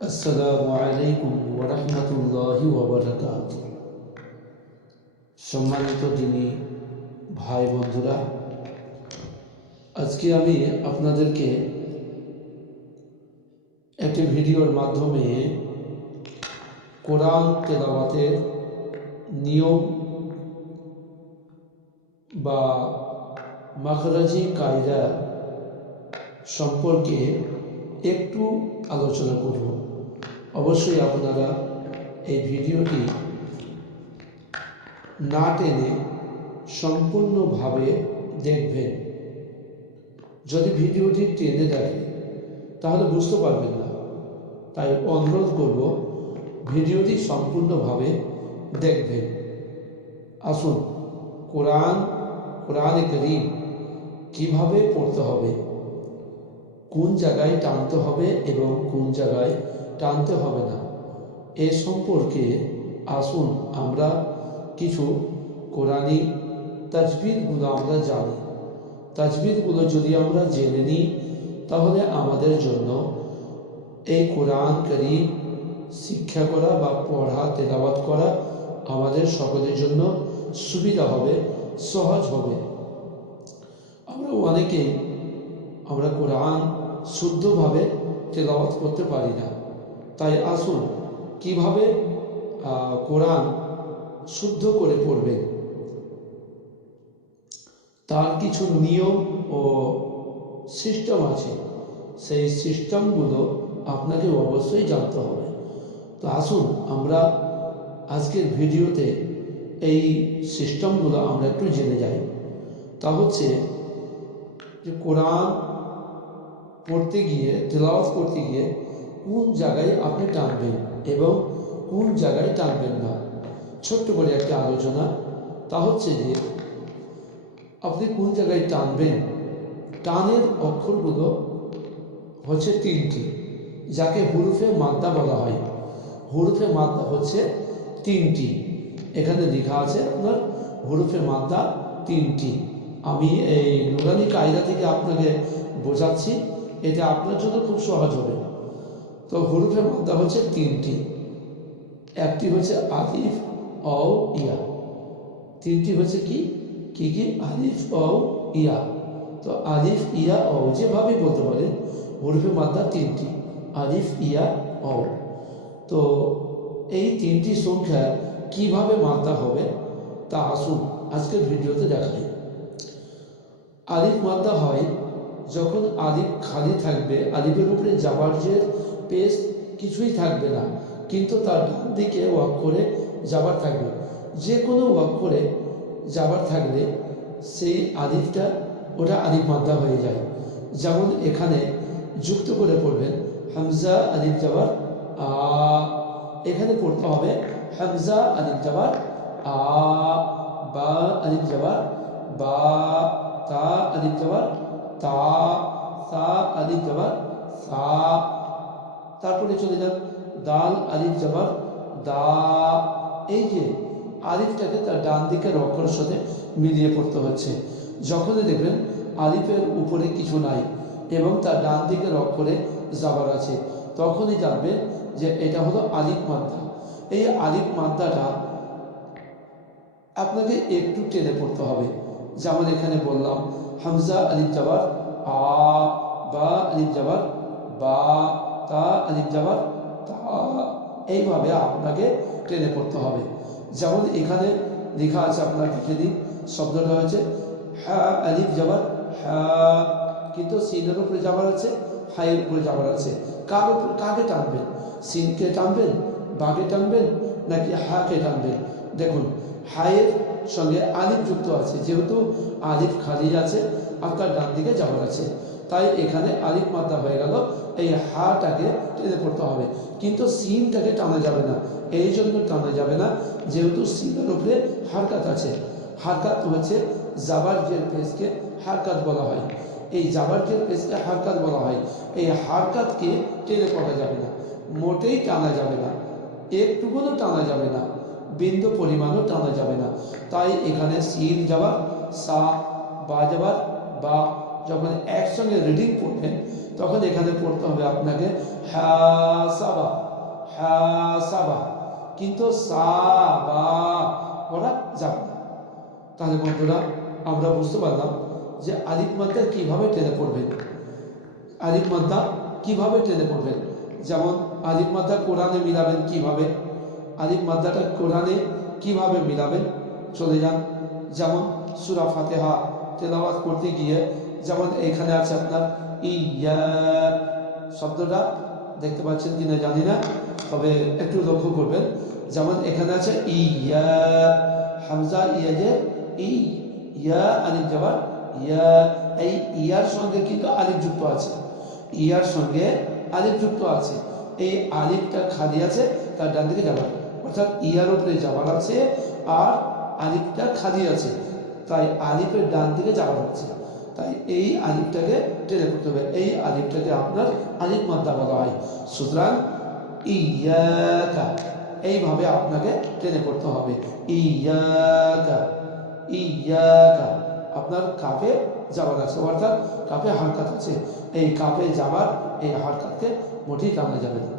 আসসালামু আলাইকুম ওয়া রাহমাতুল্লাহি ওয়া বারাকাতুহু। সম্মানিত দিনী ভাই বন্ধুরা, আজকে আমি আপনাদেরকে একটি ভিডিওর মাধ্যমে কোরআন তেলাওয়াতের নিয়ম বা মাখরাজি কায়দা সম্পর্কে একটু আলোচনা করব। অবশ্যই আপনারা এই ভিডিওটি না টেনে সম্পূর্ণভাবে দেখবেন। যদি ভিডিওটি টেনে দেখেন তাহলে বুঝতে পারবেন না, তাই অনুরোধ করব ভিডিওটি সম্পূর্ণভাবে দেখবেন। আসুন, কোরআনে কারীম কিভাবে পড়তে হবে, কোন জায়গায় টানতে হবে এবং কোন জায়গায় টানতে হবে না, এ সম্পর্কে আসুন আমরা কিছু কোরআনি তাজবিদগুলো আমরা জানি। তাজবিদগুলো যদি আমরা জেনে নিই তাহলে আমাদের জন্য এই কোরআন কারীম শিক্ষা করা বা পড়া তেলাওয়াত করা আমাদের সকলের জন্য সুবিধা হবে, সহজ হবে। আমরা অনেকেই কোরআন শুদ্ধভাবে তেলাওয়াত করতে পারি না। তাই আসুন কিভাবে কোরআন শুদ্ধ করে পড়বেন তার কিছু নিয়ম ও সিস্টেম আছে। সেই সিস্টেমগুলো আপনাকে অবশ্যই জানতে হবে। তো আসুন আমরা আজকের ভিডিওতে এই সিস্টেমগুলো আমরা একটু জেনে যাই। তা হচ্ছে যে কোরআন পড়তে গিয়ে, তেলাওয়াত করতে গিয়ে কোন জায়গায় আপনি টানবেন এবং কোন জায়গায় টানবেন না। ছোট্ট করে একটা আলোচনা। তা হচ্ছে যে আপনি কোন জায়গায় টানবেন, টানের অক্ষরগুলো হচ্ছে তিনটি, যাকে হুরুফে মাদ্দা বলা হয়। হুরুফে মাদ্দা হচ্ছে তিনটি। এখানে লেখা আছে আপনার হুরুফে মাদ্দা তিনটি। আমি এই নুরানি কায়দা থেকে আপনাকে বোঝাচ্ছি, এটা আপনার জন্য খুব সহজ হবে। তো হুরুফে মাদ্দা হচ্ছে তিনটি। একটি হচ্ছে আলিফ, অ, ইয়া। তিনটি হচ্ছে কি কি কি আলিফ, অ, ইয়া। তো আলিফ, ইয়া, অ যেভাবে বলতে পারেন, হুরুফে মাদ্দা তিনটি, আলিফ, ইয়া, অ। তো এই তিনটি সংখ্যা কিভাবে মাদ্দা হবে তা আসুন আজকের ভিডিওতে দেখাই। আলিফ মাদ্দা হয় যখন আলিফ খালি থাকবে, আলিফের উপরে জাবারজের পেশ কিছুই থাকবে না, কিন্তু তার ডান দিকে অক্ষরে জাবার থাকবে। যে কোনো অক্ষরে জাবার থাকলে সেই আলিফটা ওটা আলিফ মাদ্দা হয়ে যায়। যেমন এখানে যুক্ত করে পড়বেন হামজা আলিফ জাবার আ, এখানে পড়তে হবে হামজা আলিফ জাবার আ, বা আলিফ জাবার বা, তা আলিফ জাবার তা, সা আলিফ জাবার সা। তারপরে চলে যান দাল আলিফ জাবার দা। এই যে আলিফটাকে তার ডান দিকের অক্ষরের সাথে মিলিয়ে পড়তে হচ্ছে। যখনই দেখবেন আলিফের উপরে কিছু নাই এবং তার ডান দিকের অক্ষরে জাবার আছে, তখনই জানবেন যে এটা হলো আলিফ মাদ্দা। এই আলিফ মাদ্দাটা আপনাকে একটু টেনে পড়তে হবে। যেমন এখানে বললাম হামজা আলিফ জাবার আ, বা আলিফ জাবার বা, তা আলিফ জাবার তা। এইভাবে আপনাকে টেনে পড়তে হবে। যেমন এখানে লেখা আছে, আপনার লিখে দিন, শব্দটা হয়েছে হা আলিফ জাবার হা, কিন্তু সিনের উপরে জাবার আছে, হায়ের উপরে জাবার আছে। কার উপরে, কাকে টানবেন? সিনকে টানবেন, বাকে টানবেন, নাকি হাকে টানবেন? দেখুন হায়ের সঙ্গে আলিফ যুক্ত আছে, যেহেতু আলিফ খালি আছে আর তার ডান দিকে জাবার আছে, তাই এখানে আলিফ মাদ্দা হয়ে গেল। এই হাটাকে টেনে পড়তে হবে, কিন্তু সিনটাকে টানা যাবে না। এই জন্য টানা যাবে না যেহেতু সিনের উপরে হারকাত আছে। হারকাত হচ্ছে জাবারজের পেশকে হারকাত বলা হয়। এই জাবারজের পেশকে হারকাত বলা হয়। এই হারকাতকে টেনে পড়া যাবে না, মোটেই টানা যাবে না, একটুকুও টানা যাবে না, বিন্দু পরিমাণও টানা যাবে না। তাই এখানে সিন যাবার, সা, বা যাবার বা, যখন একসঙ্গে রিডিং পড়বেন তখন এখানে পড়তে হবে আপনাকে হাসাবা। হাসাবা, কিন্তু সাবা করা যাবে না। তাহলে বন্ধুরা আমরা বুঝতে পারলাম যে আলিফ মাদ্দা কিভাবে টেনে পড়বেন, আলিফ মাদ্দা কিভাবে টেনে পড়বেন। যেমন আলিফ মাদ্দা কোরআনে মিলাবেন কিভাবে, আলিফ মাদ্দাটা কোরআনে কিভাবে মিলাবেন, চলে যান। যেমন সূরা ফাতিহা তেলাওয়াত করতে গিয়ে যেমন এখানে আছে আপনার ইয়া শব্দটা, দেখতে পাচ্ছেন কিনা জানি না, তবে একটু লক্ষ্য করবেন। যেমন এখানে আছে ইয়া, হামজা ইয়া, যে ইয়া আলিফ যাবার ইয়া, এই ইয়ার সঙ্গে কিন্তু আলিফ যুক্ত আছে, ইয়ার সঙ্গে আলিফ যুক্ত আছে। এই আলিফটা খালি আছে, তার ডান দিকে যাবার, অর্থাৎ ইয়ার উপরে যাবার আছে আর আলিফটা খালি আছে, তাই আলিফের ডান দিকে যাবার হচ্ছে। তাই এই আলিফটাকে টেনে পড়তে হবে, এই আলিফটাকে আপনার আলিফ মাদ্দা বলা হয়। সুতরাং ইয়াকা এইভাবে আপনাকে টেনে পড়তে হবে, ইয়াকা ইয়াকা। আপনার কাপে যাবার আছে, অর্থাৎ কাপে হারকাত আছে, এই কাপে যাবার এই হারকাতকে মোটেই টানা যাবে না।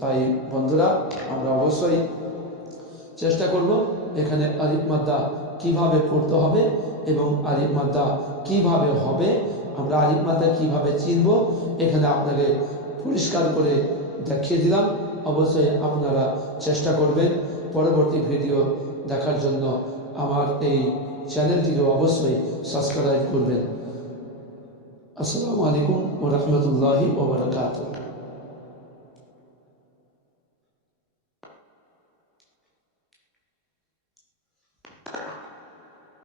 তাই বন্ধুরা আমরা অবশ্যই চেষ্টা করব এখানে আলিফ মাদ্দা কিভাবে পড়তে হবে এবং আলিফ মাদ্দা কিভাবে হবে, আমরা আলিফ মাদ্দা কিভাবে চিনব, এখানে আপনাকে পরিষ্কার করে দেখিয়ে দিলাম। অবশ্যই আপনারা চেষ্টা করবেন। পরবর্তী ভিডিও দেখার জন্য আমার এই চ্যানেলটিকে অবশ্যই সাবস্ক্রাইব করবেন। আসসালামু আলাইকুম ওয়া রাহমাতুল্লাহি ওয়া বারাকাতুহু।